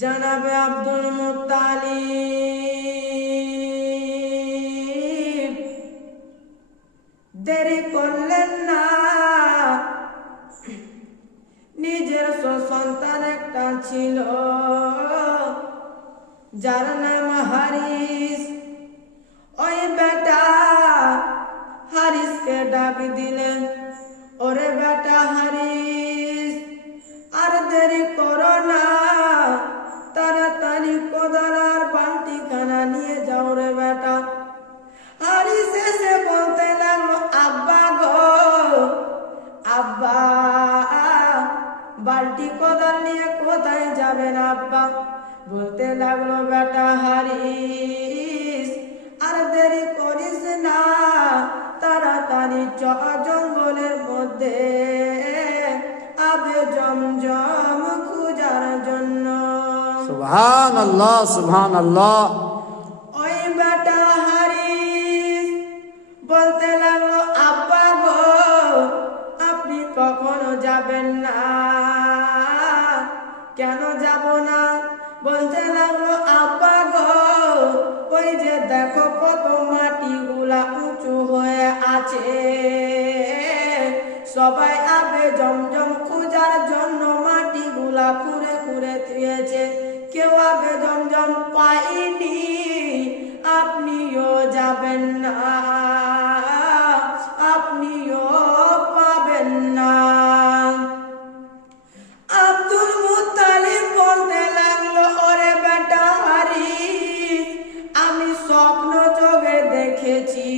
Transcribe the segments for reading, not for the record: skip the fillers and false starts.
জনাবে Abdul Muttalib দেরি করলেন না। নিজের সন্তান একটা ছিল যার নাম হারিস। ওই বেটা হারিসকে ডাক দিলেন, ওরে বেটা হারিস, আর দেরি করো না, তাড়াতাড়ি কোদাল আর বালতিখানা নিয়ে যাও রে বেটা। হারিস এসে বলতে লাগলো, আব্বা গো আব্বা, বালতি কোদাল নিয়ে কোথায় যাবেন আব্বা? বলতে লাগলো, বেটা হারিস, আর দেরি করিস না, তাড়াতাড়ি জঙ্গলের মধ্যে আবে জমজম খুঁজার জন্য। সুবহানাল্লাহ সুবহানাল্লাহ। ওই বেটা হারিস বলতে লাগলো, আব্বা গো আপনি কখনো যাবেন না? কেন যাব না? বলতে লাগলো, আব্বা গো ওই যে দেখো কত মাটিগুলা উঁচু হয়ে আছে, সবাই আবে জমজম খোঁজার জন্য মাটিগুলা খুঁড়ে খুঁড়ে দিয়েছে, কেউ আবে জমজম পাইনি, আপনিও যাবেন না, আপনিও পাবেন না। আব্দুল মুত্তালিব বলতে লাগলো, ওরে বেটা হারিস, আমি স্বপ্ন চোখে দেখেছি,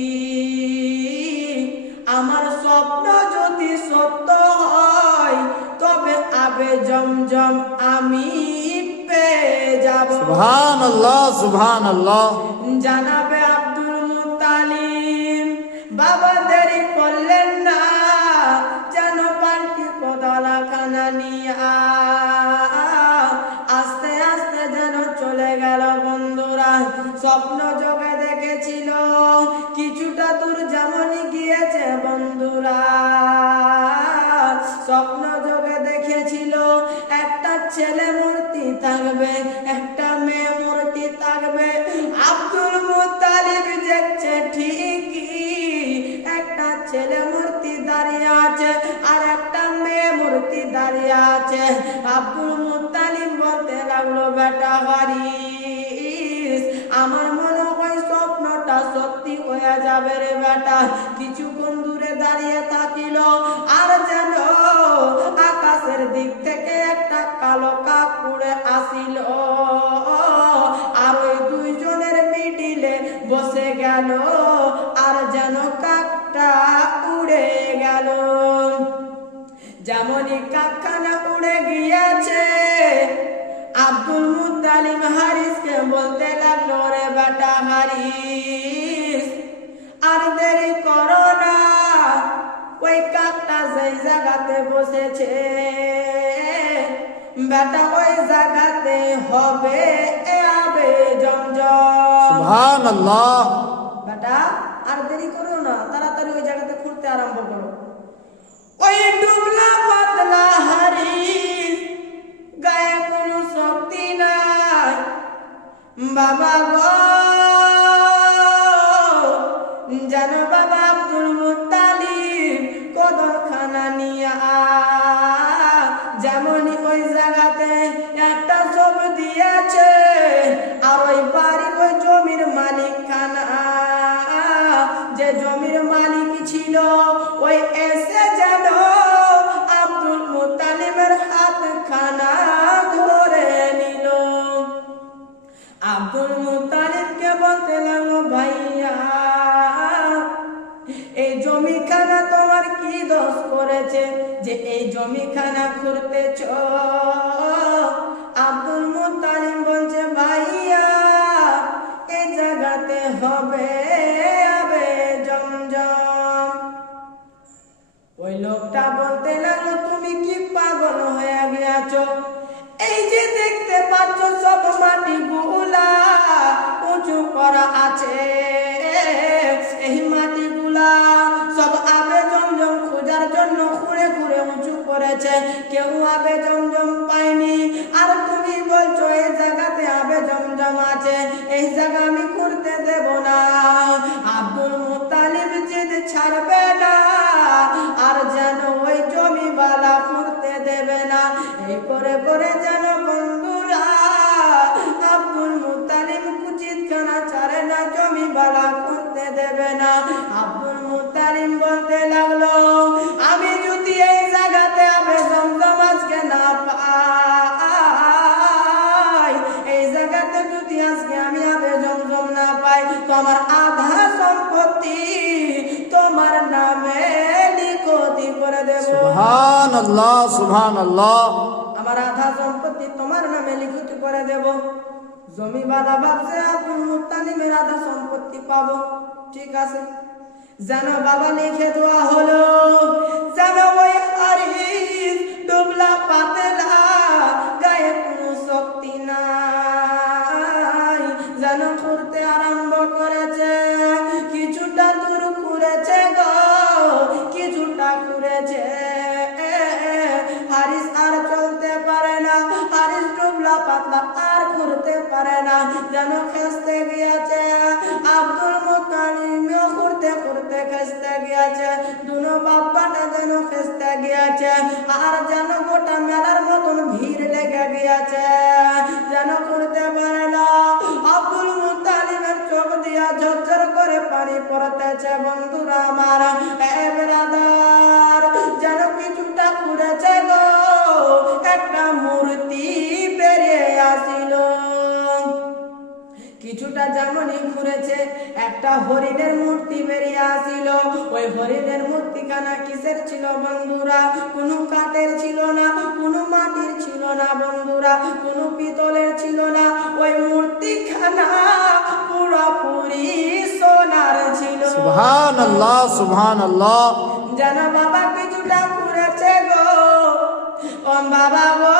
আমার স্বপ্ন যদি সত্য হয় তবে আবে জমজম আমি পেয়ে যাব। সুবহানাল্লাহ সুবহানাল্লাহ। জানাবে আব্দুল মুত্তালিব বাবা দেরি করলেন না, যেন বালতি কোদালখানা নিয়ে আস্তে আস্তে যেন চলে গেল। বন্ধুরা, স্বপ্ন যোগে দেখেছিল, কিছুটা দূর যেমনই গিয়েছে বন্ধুরা, স্বপ্ন যোগে দেখেছিল একটা ছেলে মূর্তি থাকবে, একটা মেয়ে মূর্তি থাকবে। আব্দুল মুত্তালিব দেখছে ঠিকই একটা ছেলে মূর্তি দাঁড়িয়ে আছে আর একটা মেয়ে মূর্তি দাঁড়িয়ে আছে। আব্দুল মুত্তালিব বলতে লাগলো, বেটা হারিস, আমার মনে হয় স্বপ্নটা সত্যি হয়ে যাবে রে বেটা। কিছুক্ষণ দূরে দাঁড়িয়ে থাকিল, আর যেন আকাশের দিক থেকে একটা কালো কাক উড়ে আসিল, আর ওই দুইজনের মিডিলে বসে গেল, আর যেন কাকটা উড়ে গেল। যেমনই কাকখানা উড়ে গিয়েছে, আব্দুল মুত্তালিব হারিসকে বলতে লাগলো, রে বেটা হারিস, আর দেরি করো না, ওই কাকটা যেই জায়গাতে বসেছে বেটা ওই জায়গাতে হবে আবে জমজম। সুবহানাল্লাহ। বেটা আর দেরি করো না, তাড়াতাড়ি ওই জায়গাতে খুঁড়তে আরম্ভ করো। ওই ডুবলা পাতলা হারিস, গায়ে কোনো শক্তি নাই, বাবা গো যেন বাবা আব্দুল মুত্তালিব কোদালখানা নিয়ে যেমনই ওই জায়গাতে একটা সব দিয়েছে, আর ওই বাড়ির ওই জমির মালিক খানা, যে জমির মালিক ছিল, ওই এসে যেন আব্দুল মুত্তালিবের হাত খানা ধরে নিল। আব্দুল মুত্তালিবকে বলতে লাগলো, ভাইয়া এই জমিখানা তোমার কি দোষ করেছে যে এই জমিখানা খুঁড়তেছ? আব্দুল মুত্তালিব বলছে, ভাইয়া এই জায়গাতে হবে আবে জমজম। ওই লোকটা বলতে লাগলো, তুমি কি পাগল হয়ে গেছো? এই যে দেখতে পাচ্ছ সব মাটিগুলা উঁচু করা আছে, এই মাটিগুলা সব আবে জমজম খোঁজার জন্য খুঁড়ে খুঁড়ে উঁচু করেছে, কেউ আবে জমজম পায়নি, আর তুমি বলছো এই এই জায়গা আমি করতে দেব না। আব্দুল মুত্তালিব জিদ ছাড়বে না, আর যেন ওই জমিবালা করতে দেবে না। এই করে করে যেন বন্ধুরা আব্দুল মুত্তালিব কুচিতখানা ছাড়ে না, জমিবালা করতে দেবে না। আব্দুল মুত্তালিব বলতে লাগলো, আমি যদি এই জায়গাতে আবে জমজম আজকে না পাই, এই জায়গাতে যদি আজকে আমি আবে জমজম না পাই, তো আমার আধা সম্পত্তি তোমার নামে লিখতি করে দেব। সুবহানাল্লাহ, সুবহানাল্লাহ। আমার আধা সম্পত্তি তোমার নামে লিখতি করে দেব। জমিবালা ভাবছে আব্দুল মুত্তালিবের আধা সম্পত্তি পাবো, ঠিক আছে। যেন বাবা লিখে দেওয়া হলো, যেন ওই হারিস ডুবলা পাতলা, গায়ে কোনো শক্তি নাই, যেন করতে আরম্ভ করেছে। কিছুটা দূর ঘুরেছে গো, কিছুটা ঘুরেছে, হারিস আর চলতে পারে না, হারিস ডুবলা পাতলা আর ঘুরতে পারে না, যেন খেসতে গিয়েছে। আব্দুল মুত্তালিবও ঘুরতে ঘুরতে খেসতে গিয়েছে, দুনো বাপ্পাটা যেন খেসতে গিয়েছে, আর যেন গোটা মেলার মতন ভিড় লেগে গিয়েছে, যেন ঘুরতে পারে না। আব্দুল মুত্তালিবের চোখ দিয়া ঝরঝর করে পানি পড়তেছে। বন্ধুরা আমার, এ ব্রাদার, যেন কিছুটা ঘুরেছে গো, একটা মূর্তি বেরিয়ে আসিল। কিছুটা যেমনই ঘুরেছে, একটা হরিণের মূর্তি বেরিয়ে আসিল। ওই হরিণের মূর্তিখানা কিসের ছিল বন্ধুরা? কোনো কাঠের ছিল না, কোনো মাটির ছিল না বন্ধুরা, কোনো পিতলের ছিল না। ওই মূর্তিখানা পুরোপুরি সোনার ছিল। সুবহানাল্লাহ, সুবহানাল্লাহ। যেন বাবা কিছুটা ঘুরেছে গো, ও বাবা গো।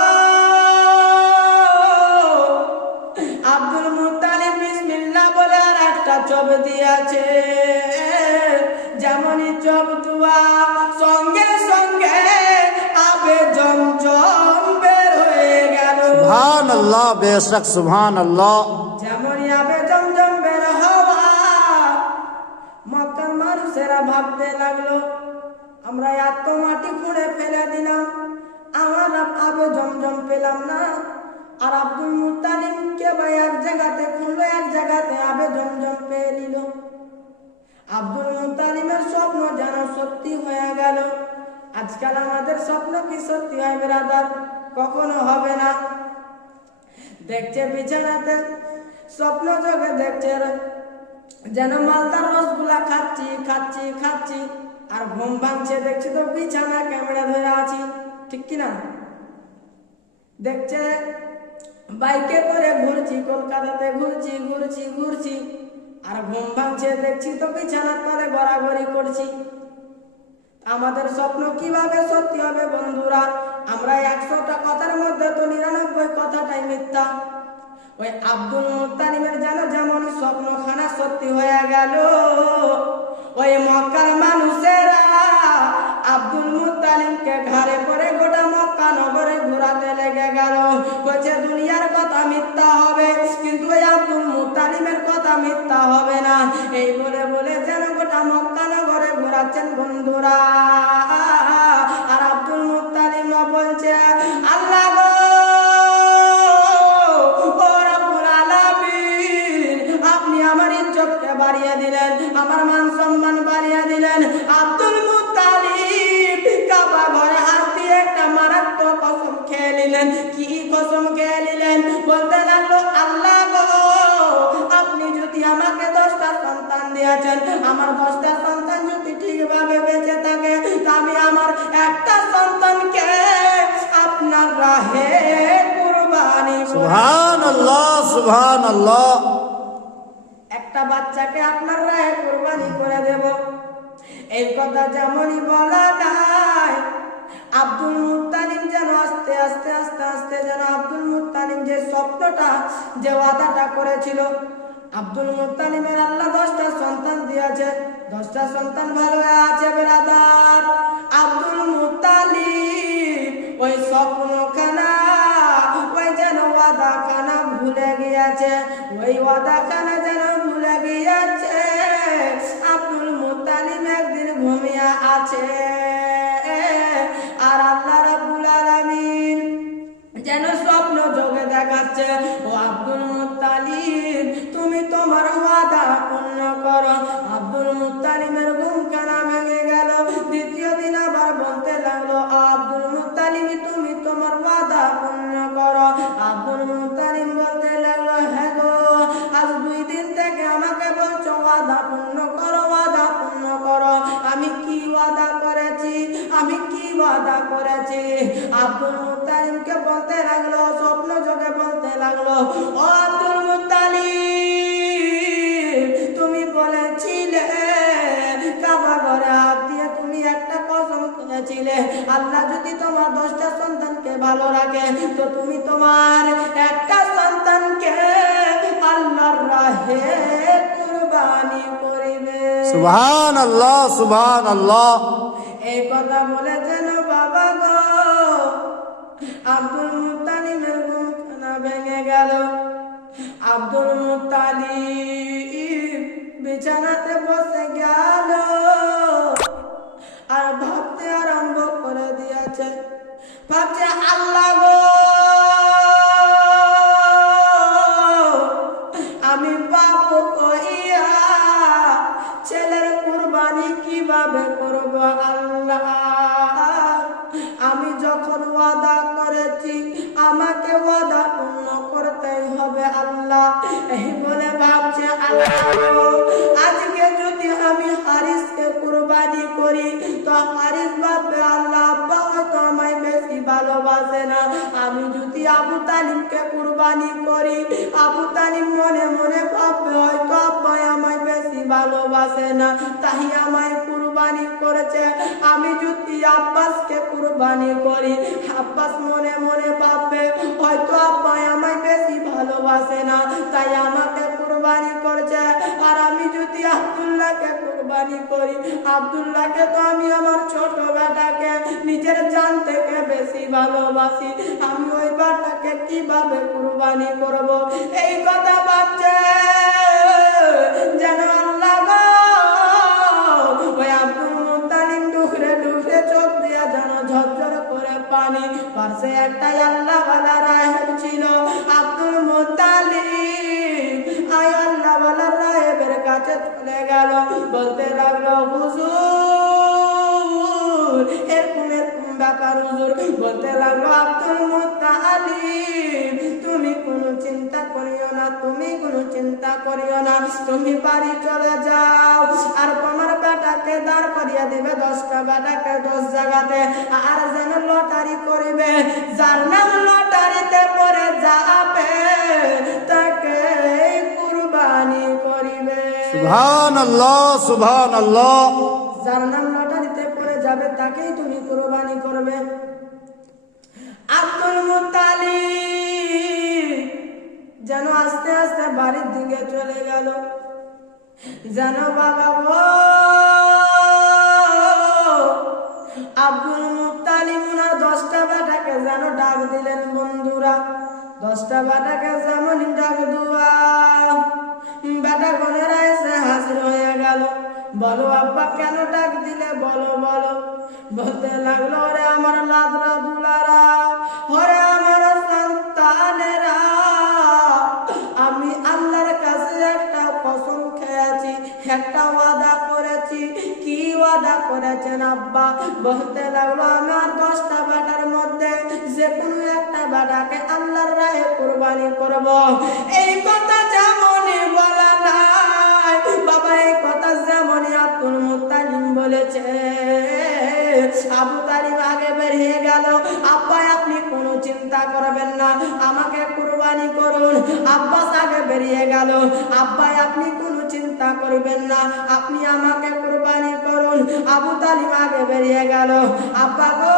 আব্দুল মুত্তালিব বিসমিল্লাহ বলে আর একটা চপ দিয়েছে। যেমনই চপ দুয়া, সঙ্গে সঙ্গে আবে জমজম বের হয়ে গেল। সুবহানাল্লাহ, বেশক সুবহানাল্লাহ। যেমনই আবে জমজম বের হওয়া, মক্কার মানুষেরা ভাবতে লাগলো, আমরা এত মাটি খুঁড়ে ফেলে দিলাম, আমরা আবে জমজম পেলাম না। আর আব্দুল মুত্তালিবকে ভাই এক জায়গাতে খুঁড়লো, এক জায়গাতে আবে জমজম পেয়ে নিল। আব্দুল মুত্তালিবের স্বপ্ন যেন সত্যি হয়ে গেল। আজকাল আমাদের স্বপ্ন কি সত্যি হয় ব্রাদার? কখনো হবে না। দেখছে বিছানাতে, স্বপ্ন যোগে দেখছে যেন মালদার রসগুলা খাচ্ছি খাচ্ছি খাচ্ছি, আর ঘুম ভাঙছে, দেখছি তো বিছানা ক্যামেরা ধরে আছি, ঠিক কিনা? দেখছে বাইকে করে ঘুরছি, কলকাতাতে ঘুরছি ঘুরছি ঘুরছি, আর ঘুম ভাঙছে, দেখছি তো বিছানার তলে গড়াগড়ি করছি। আমাদের স্বপ্ন কিভাবে সত্যি হবে বন্ধুরা? আমরা 100টা কথার মধ্যে তো 99 কথাটাই মিথ্যা। ওই আব্দুল মুত্তালিবের যেন যেমন স্বপ্নখানা সত্যি হয়ে গেল, ওই মক্কার মানুষেরা আব্দুল মুত্তালিবকে ঘাড়ে করে গোটা মক্কা নগরে ঘোরাতে লেগে গেল। বলছে দুনিয়ার কথা মিথ্যা হবে, কিন্তু ওই আব্দুল মুত্তালিবের কথা মিথ্যা হবে না। এই বলে বলে যেন গোটা মক্কা নগরে ঘোরাচ্ছেন বন্ধুরা। আর আব্দুল মুত্তালিব বলছে, আল্লাহ গো, আপনি আমার ইজ্জতকে বাড়িয়ে দিলেন, আমার মান সম্মান বাড়িয়ে দিলেন। আব্দুল মুত্তালিব কাবা ঘরে হাত দিয়ে একটা মারাত্মক কসম খেয়ে নিলেন। কি কসম খেয়ে নিলেন? বলতে লাগলো, আল্লাহ গো, আপনি যদি আমাকে 10টা সন্তান দিয়েছেন, আমার 10টা সন্তান যদি ঠিকভাবে বেঁচে থাকে, তা আমি আমার একটা সন্তানকে আপনার রাহে কুরবানি করব। সুবহানাল্লাহ, সুবহানাল্লাহ। একটা বাচ্চাকে আপনার রাহে কুরবানি করে দেব। এই কথা যেমনই বলা নাই, আব্দুল মুত্তালিব যেন আস্তে আস্তে আস্তে আস্তে যেন আব্দুল মুত্তালিব যে স্বপ্নটা, যে ওয়াদাটা করেছিল, আব্দুল মুত্তালিবের আল্লাহ 10টা সন্তান দিয়েছে, 10টা সন্তান ভালো আছে ব্রাদার। আব্দুল মুত্তালিব ওই স্বপ্নখানা, ওই যেন ওয়াদাখানা ভুলে গিয়েছে। ওই ওয়াদাখানা যেন ভুলে গিয়েছে। আব্দুল মুত্তালিব একদিন ঘুমিয়ে আছে, আর আল্লাহ রাব্বুল আলামিন যেন স্বপ্ন যোগে দেখাচ্ছে, ও আব্দুল মুত্তালিব তুমি তোমার ওয়াদা পূর্ণ করো। আব্দুল মুত্তালিবের ঘুম কানা ভেঙে গেল। দ্বিতীয় দিন আবার বলতে লাগলো, আব্দুল মুত্তালিব তুমি তোমার ওয়াদা পূর্ণ করো। আব্দুল মুত্তালিব বলতে লাগলো, হ্যাঁ গো, আজ 2 দিন থেকে আমাকে বলছো ওয়াদা পূর্ণ করো, ওয়াদা পূর্ণ করো। আমি কি ওয়াদা করেছি, আমি কি ওয়াদা করেছি? আব্দুল মুত্তালিবকে বলতে লাগলো, স্বপ্ন যোগে বলতে লাগলো, ও আব্দুল মুত্তালিব তুমি বলেছিলে কাবা ঘরে হাত দিয়ে তুমি একটা কসম করেছিলে, আল্লাহ যদি তোমার 10টা সন্তানকে ভালো রাখে তো তুমি তোমার একটা সন্তানকে আল্লাহর রাহে কুরবানি করিবে। সুবহানাল্লাহ, সুবহানাল্লাহ। এই কথা বলেছেন বাবা গো। আব্দুল মুত্তালিবের ঘুম খানা ভেঙে গেল। আব্দুল মুত্তালিব বিছানাতে বসে গেল আর ভাবতে আরম্ভ করে দিয়েছে। ভাবছে, আল্লাহ গো, আমি পাপ কইয়া ছেলের কুরবানি কিভাবে করব? আল্লাহ, আমি যখন ওয়াদা করেছি আমাকে ওয়াদা পূর্ণ করতেই হবে আল্লাহ। এই বলে ভাবছে, আল্লাহ আজকে যদি আমি হারিসকে কুরবানি করি তো হারিস ভাববে আল্লাহ আব্বা হয়তো আমায় বেশি ভালোবাসে না। আমি যদি আবু তালিবকে কুরবানি করি, আবু তালিব মনে মনে ভাববে হয়তো আব্বা আমায় বেশি ভালোবাসে না, তাই আমায় কুরবানি করেছে। আমি যদি আব্বাসকে কুরবানি করি, আব্বাস মনে মনে ভাববে হয়তো আব্বা আমায় বেশি ভালোবাসে না, তাই আমাকে কুরবানি করেছে। আর আমি যদি আব্দুল্লাহকে কুরবানি করি, আব্দুল্লাহকে তো আমি আমার ছোট বেটাকে নিজের জান থেকে বেশি ভালোবাসি, আমি ওই বেটাকে কিভাবে কুরবানি করব? এই কথা ভাবছে যেন আল্লাহ গো, ওই আব্দুল মুত্তালিব ডুকরে ডুকরে চোখ দিয়া যেন ঝরঝর করে পানি পাশে একটা আল্লাহ ওয়ালা রাহেব ছিল। আব্দুল মুত্তালিব আয় আল্লাহ ওয়ালা রাহেবের কাছে চলে গেল, বলতে লাগলো, হুজুর এরকম এরকম ব্যাপার হুজুর। বলতে লাগলো, আব্দুল মুত্তালিব তুমি কোনো চিন্তা করিও না, তুমি কোনো চিন্তা করিও না, তুমি বাড়ি চলে যাও আর তোমার বেটাকে দাঁড় করিয়ে দিবে 10টা বেটাকে 10 জায়গাতে, আর যেন লটারি করিবে, যার নাম লটারিতে পড়ে যাবে তাকে কুরবানি করিবে। সুবহানাল্লাহ, সুবহানাল্লাহ। যার নাম লটারিতে পড়ে যাবে তাকেই তুমি কুরবানি করবে। আব্দুল মুত্তালিব যেন আস্তে আস্তে বাড়ির দিকে চলে গেল। যেন বাবা গো, আব্দুল মুত্তালিব উনার 10টা বেটাকে যেন ডাক দিলেন। বন্ধুরা, 10টা বেটাকে যেমন ডাক দেওয়া, বেটা গনেরা এসে হাজির হয়ে গেল। বলো আব্বা কেন ডাক দিলে, বলো বলো। বলতে লাগলো, ওরে আমার লাদরা দুলারা, ওরে আমার সন্তানেরা, আমি আল্লাহর কাছে একটা কসম খেয়েছি, একটা ওয়াদা করেছি। কি ওয়াদা করেছেন আব্বা? বলতে লাগলো, আমার 10টা বেটার মধ্যে যে কোনো একটা বেটাকে আল্লাহর রাহে কুরবানি করব। এই কথা যেমনই বলা নাই বাবা, এই কথা যেমনই আব্দুল মুত্তালিব বলেছে। আবু তালিব আগে বেরিয়ে গেল, আব্বা আপনি কোনো চিন্তা করবেন না, আমাকে কুরবানি করুন। আব্বাস আগে বেরিয়ে গেল, আব্বা আপনি কোনো চিন্তা করবেন না, আপনি আমাকে কুরবানি করুন। আবু তালিব আগে বেরিয়ে গেল, আব্বা গো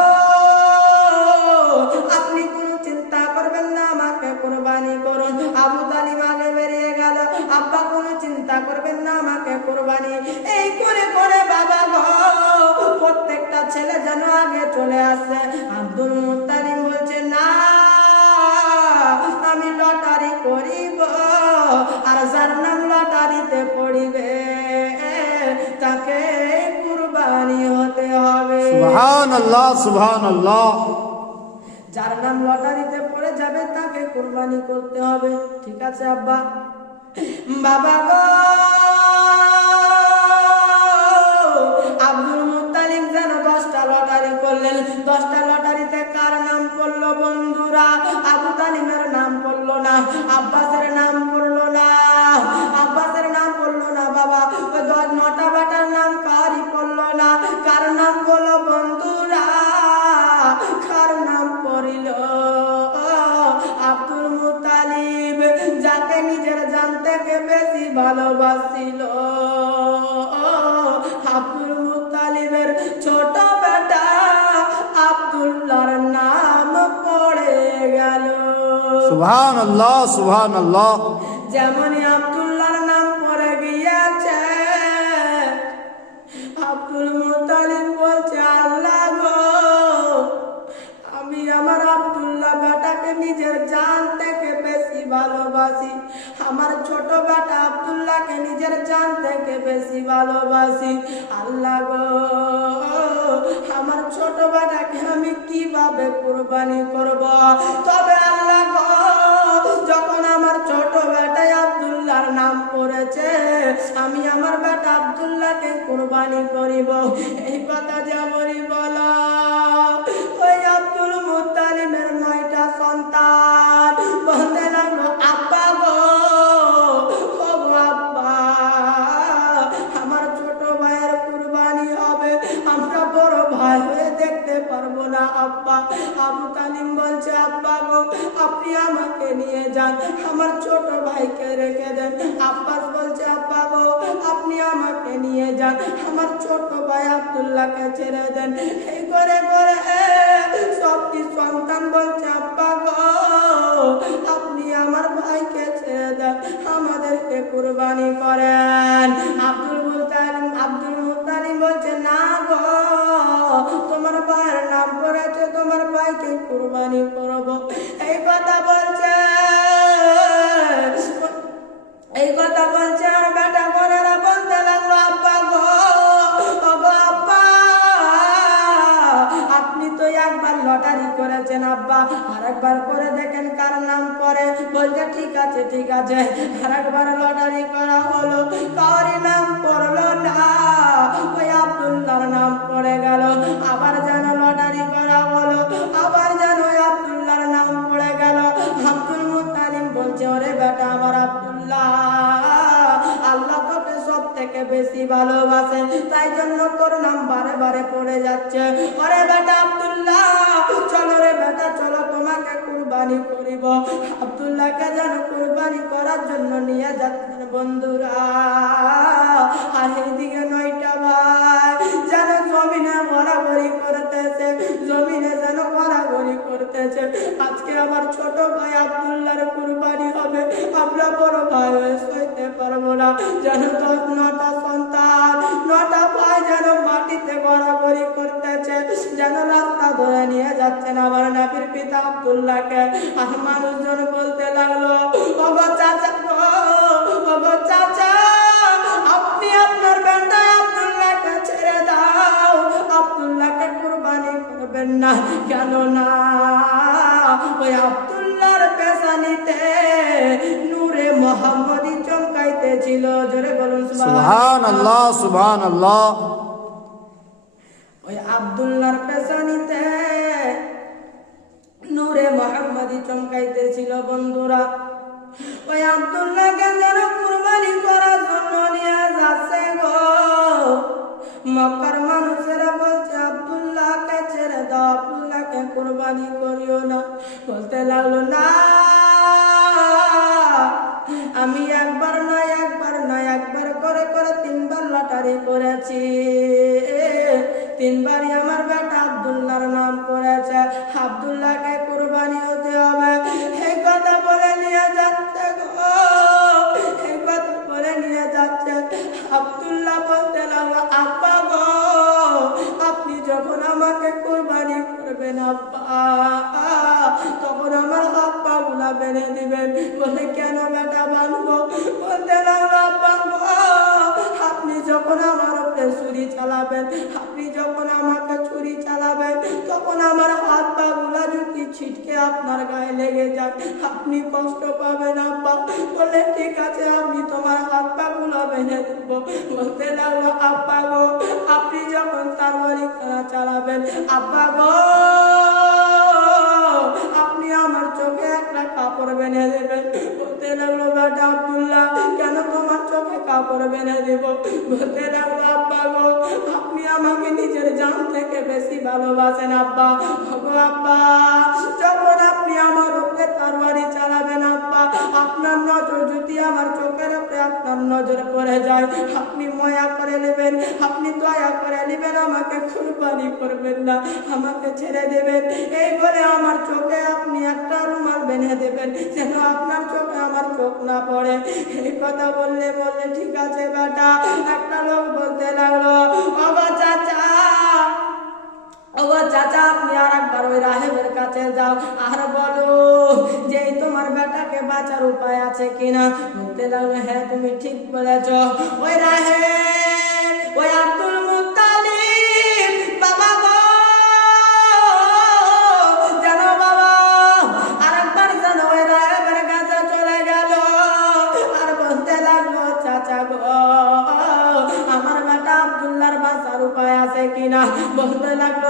আপনি কোনো চিন্তা করবেন না, আমাকে কুরবানি করুন। আবু তালিব আগে বেরিয়ে গেল, আব্বা কোনো চিন্তা করবেন না, আমাকে কুরবানি। এই করে করে বাবা গো প্রত্যেকটা ছেলে যেন আগে চলে আসে। আব্দুল মুত্তালিব বলছে, না আমি লটারি করিব, যার নাম লটারিতে পড়িবে তাকে কুরবানি হতে হবে। সুবহানাল্লাহ সুবহানাল্লাহ। যার নাম লটারিতে পড়ে যাবে তাকে কুরবানি করতে হবে। ঠিক আছে আব্বা? বাবা গো, আব্দুল মুত্তালিব যেন 10টা লটারি করলেন। 10টা লটারিতে কার নাম পড়লো বন্ধুরা? আবু তালিবের নাম পড়লো না, আব্বাসের নাম পড়লো না, আব্বাসের নাম পড়লো না বাবা। ওই 9টা বেটার নাম কারই পড়লো না। কার নাম বলো বন্ধুরা? কার নাম পড়িল? আব্দুল মুত্তালিব, যাকে নিজের জান থেকে বেশি ভালোবাসিল। আব্দুল মুত্তালিবের ছোট বেটা আব্দুল্লাহর নাম পড়ে গেল। সুবহানাল্লাহ সুবহানাল্লাহ। যেমনই আব্দুল্লাহর নাম পড়ে গিয়েছে, আব্দুল মুত্তালিব বলছে, আল্লাহ গো, আমি আমার আব্দুল্লাহ বেটাকে নিজের জান থেকে বেশি ভালোবাসি। আমার ছোট বেটা আব্দুল্লাহকে নিজের জান থেকে বেশি ভালোবাসি। আল্লাহ গো, আমার ছোট বেটাকে আমি কিভাবে কুরবানি করব? তবে আল্লাহ গো, যখন আমার ছোট বেটাই আব্দুল্লাহর নাম পড়েছে, আমি আমার বেটা আব্দুল্লাহকে কুরবানি করিব। এই কথা যেমনই বলো, ওই আব্দুল মুত্তালিবের 9টা সন্তান বলতে লাগলো, আব্বা গো, ও গো আব্বা, আমার ছোট ভাইয়ের কুরবানি হবে, আমরা বড় ভাই হয়ে দেখতে পারবো না আব্বা। আবু তালিব বলছে, আব্বা গো, আপনি আমাকে নিয়ে যান, আমার ছোট ভাইকে রেখে দেন। আব্বাস বলছে, আব্বা গো, আপনি আমাকে নিয়ে যান, আমার ছোট ভাই আব্দুল্লাহকে ছেড়ে দেন। এই করে করে সবটি সন্তান বলছে, আব্বা গো, আপনি আমার ভাইকে ছেড়ে দেন, আমাদেরকে কুরবানি করেন। আব্দুল মুত্তালিব বলছে, না গো, তোমার ভাইয়ের নাম করেছে, তোমার ভাইকে কুরবানি করব। এই কথা বলছে আর বেটা করেরা বলতে লাগলো, আব্বা গো, ও গো আব্বা, আপনি তো একবার লটারি করেছেন আব্বা, আরেকবার করে দেখেন কার নাম পড়ে। বলছে, ঠিক আছে ঠিক আছে। আরেকবার লটারি করা হলো, কারই নাম পড়লো না, ওই আব্দুল্লাহর নাম পড়ে গেল। আবার যেন লটারি করা হলো, আবার যেন ওই আব্দুল্লাহর নাম পড়ে গেল। আব্দুল মুত্তালিব বলছে, ওরে বেটা আমার আব্দুল্লাহ, আল্লাহ তোকে সব থেকে বেশি ভালোবাসে, তাই জন্য তোর নাম বারে বারে পড়ে যাচ্ছে। ওরে বেটা আব্দুল্লাহ, চলো রে বেটা, চলো তোমাকে কুরবানি করিব। আব্দুল্লাহকে যেন কুরবানি করার জন্য নিয়ে যাচ্ছেন বন্ধুরা। আর এইদিকে 9টা ভাই যেন জমিনে গড়াগড়ি করতেছে, জমিনে যেন গড়াগড়ি করতেছে। আজকে আমার ছোট ভাই আব্দুল্লাহর কুরবানি হবে, আমরা বড় ভাই হয়ে সইতে পারবো না। যেন 9টা সন্তান, 9টা ভাই যেন মাটিতে গড়াগড়ি করতেছে, যেন রাস্তা ধরে নিয়ে যাচ্ছেন আমার নবীর পিতা আব্দুল্লাহকে। আর মানুষজন বলতে লাগলো, ওগো চাচা গো, ওগো চাচা, আপনি আপনার বেটা আব্দুল্লাহকে ছেড়ে দাও, আব্দুল্লাহকে কুরবানি করবেন না। কেন না? ওই আব্দুল্লাহর পেছানিতে নূরে মুহাম্মদী চমকাইতেছিল। জোরে বলুন সুবহানাল্লাহ সুবহানাল্লাহ। ওই আব্দুল্লাহর পেছানিতে নূরে মুহাম্মদী চমকাইতেছিল বন্ধুরা। ওই আব্দুল্লাহকে যেন কুরবানি করার জন্য নিয়ে যাচ্ছে গো। মক্কার মানুষেরা বলছে, আব্দুল্লাহকে ছেড়ে দাও, আব্দুল্লাহকে কুরবানি করিও না। বলতে লাগলো, না, আমি একবার করে করে 3বার লটারি করেছি, 3বারই আমার বেটা আব্দুল্লাহর নাম করেছে, আব্দুল্লাহকে কুরবানি হতে হবে। এই কথা বলে নিয়ে যাচ্ছে গো, এই কথা বলে নিয়ে যাচ্ছে। আব্দুল্লাহ বলতে লাগলো, আব্বা গো, আপনি যখন আমাকে কুরবানি করবেন আব্বা, তখন আমার হাত পা গুলা বেঁধে দিবেন। বলে কেন বেটা বাঁধবো? বলতে লাগলো আব্বা গো, আপনি যখন আমার উপরে ছুরি চালাবেন, আপনি যখন আমাকে ছুরি চালাবেন, তখন আমার হাত পা গুলা যদি ছিটকে আপনার গায়ে লেগে যায়, আপনি কষ্ট পাবেন আব্বা। বলে ঠিক আছে, আমি তোমার হাত পা গুলা বেঁধে দেবো। বলতে লাগলো আব্বা গো, আপনি যখন তরবারি খানা চালাবেন, আব্বা গো, আপনি আমার চোখে একটা কাপড় বেঁধে দেবেন। বলতে লাগলো বেটা আব্দুল্লাহ, কেন তোমার চোখে কাপড় বেঁধে দেব? বলতে লাগলো আব্বা গো, আপনি আমাকে নিজের জান থেকে বেশি ভালোবাসেন আব্বা। গো আব্বা, যখন আপনি আমার উপরে তরবারি চালাবেন আব্বা, আপনার নজর যদি আমার চোখের উপরে আপনার নজর পড়ে যায়, আপনি মায়া করে নেবেন, আপনি দয়া করে নেবেন, আমাকে কুরবানি করবেন না, আমাকে ছেড়ে দেবেন। এই বলে আমার চোখে আপনি একটা রুমাল বেঁধে দেবেন, যেন আপনার চোখে আমার চোখ না পড়ে। এই কথা বললে বললে ঠিক আছে বেটা। একটা লোক বলতে লাগলো, বাবা চাচা, চাচা, আপনি আর একবার ওই রাহেবের কাছে যাও আর বলো যে তোমার বেটাকে বাঁচার উপায় আছে কিনা। বলতে লাগলো হ্যাঁ, তুমি ঠিক বলেছ। ওই রাহেব, ওই আব্দুল মুত্তালিব বাবা গো, জানো বাবা, আরেকবার যেন ওই রাহেবের কাছে চলে গেল আর বলতে লাগলো চাচা গো, আমার বেটা আব্দুল্লাহর বাঁচার উপায় আছে কিনা। বলতে লাগলো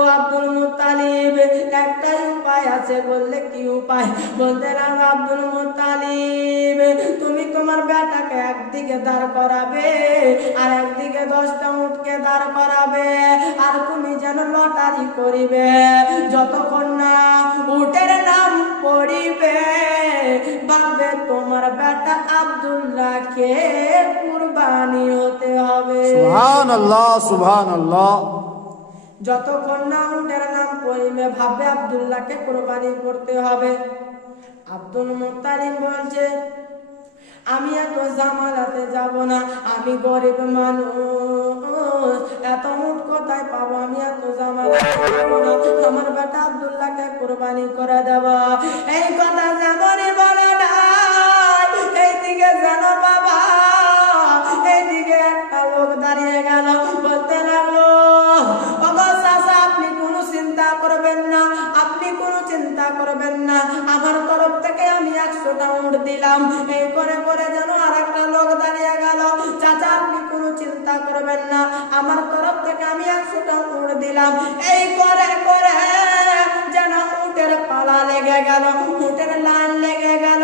ও আব্দুল মুত্তালিব, একটাই উপায় আছে। বললে কি উপায়? বলতে লাগলো আব্দুল মুত্তালিব, তুমি তোমার বেটাকে একদিকে দাঁড় করাবে আর একদিকে 10টা উটকে দাঁড় করাবে, আর তুমি যেন লটারি করিবে, যতক্ষণ না উটের নাম পড়িবে ভাববে তোমার বেটা আব্দুল্লাহকে কুরবানি হতে হবে। সুবহানাল্লাহ, সুবহানাল্লাহ। যতক্ষণ না উটের নাম পড়িবে ভাববে আব্দুল্লাহকে কুরবানি করতে হবে। আব্দুল মুত্তালিব বলছে, আমি এত জামালাতে যাব না, আমি গরিব মানুষ, এত উট কোথায় পাবো? আমি এত জামালাতে যাব না, আমার বেটা আব্দুল্লাহকে কুরবানি করে দেব। এই কথা যেমনই বলে না, এইদিকে যেন বাবা, এইদিকে একটা লোক দাঁড়িয়ে গেল। বলতে লাগলো, আপনি কোনো চিন্তা করবেন না, আপনি কোনো চিন্তা করবেন না, আমার তরফ থেকে আমি 100টা উট দিলাম। এই করে করে যেন আর একটা লোক দাঁড়িয়ে গেল। চাচা, আপনি কোনো চিন্তা করবেন না, আমার তরফ থেকে আমি 100টা উট দিলাম। এই করে করে যেন উটের পালা লেগে গেল, উটের লাইন লেগে গেল।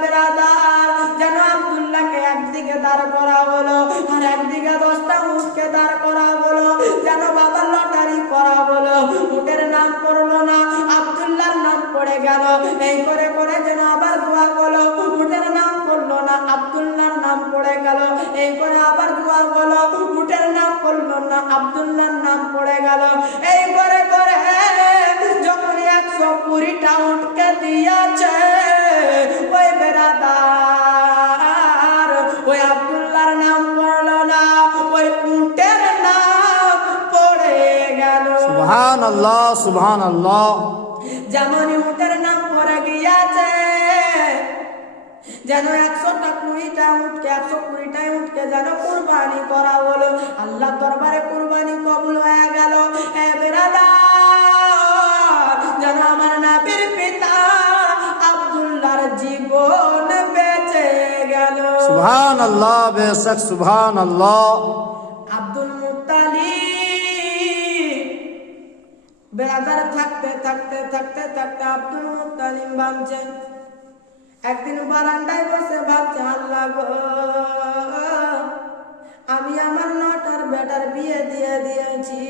ব্রাদার, যেন আব্দুল্লাহকে একদিকে দাঁড় করা হলো আর একদিকে 10টা উটকে দাঁড় করা হলো, যেন বাবার লটারি করা হলো। উটের নাম পড়লো না, আব্দুল্লাহর নাম পড়ে গেল। এই করে করে যেন আবার দোয়া হলো, উটের নাম পড়লো না, আব্দুল্লাহর নাম পড়ে গেল। এই করে আবার দোয়া হলো, উটের নাম পড়লো না, আব্দুল্লাহর নাম পড়ে গেল। এই করে করে যখন 120টা উটকে দিয়েছে, ওই বেরাদার, ওই আব্দুল্লাহর নাম পড়লো না, ওই উটের নাম পড়ে গেল। সুবহানাল্লাহ, সুবহানাল্লাহ। যেমনই উটের নাম পড়ে গিয়েছে, যেন 120টা উটকে 120টা উটকে যেন কুরবানি করা হলো। আল্লাহ দরবারে কুরবানি কবুল হয়ে গেল। এ বেরাদার, যেন আমার নবীর পিতা আব্দুল্লাহর জীবন বেঁচে গেল। সুবহানাল্লাহ, বেশক সুবহানাল্লাহ। আব্দুল মুত্তালিব বেরাদার থাকতে থাকতে থাকতে থাকতে আব্দুল মুত্তালিব ভাবছেন, একদিন বারান্দায় বসে ভাবছে, আল্লাহ গো, আমি আমার 9টার বেটার বিয়ে দিয়ে দিয়েছি,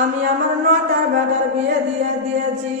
আমি আমার 9টার বেটার বিয়ে দিয়ে দিয়েছি।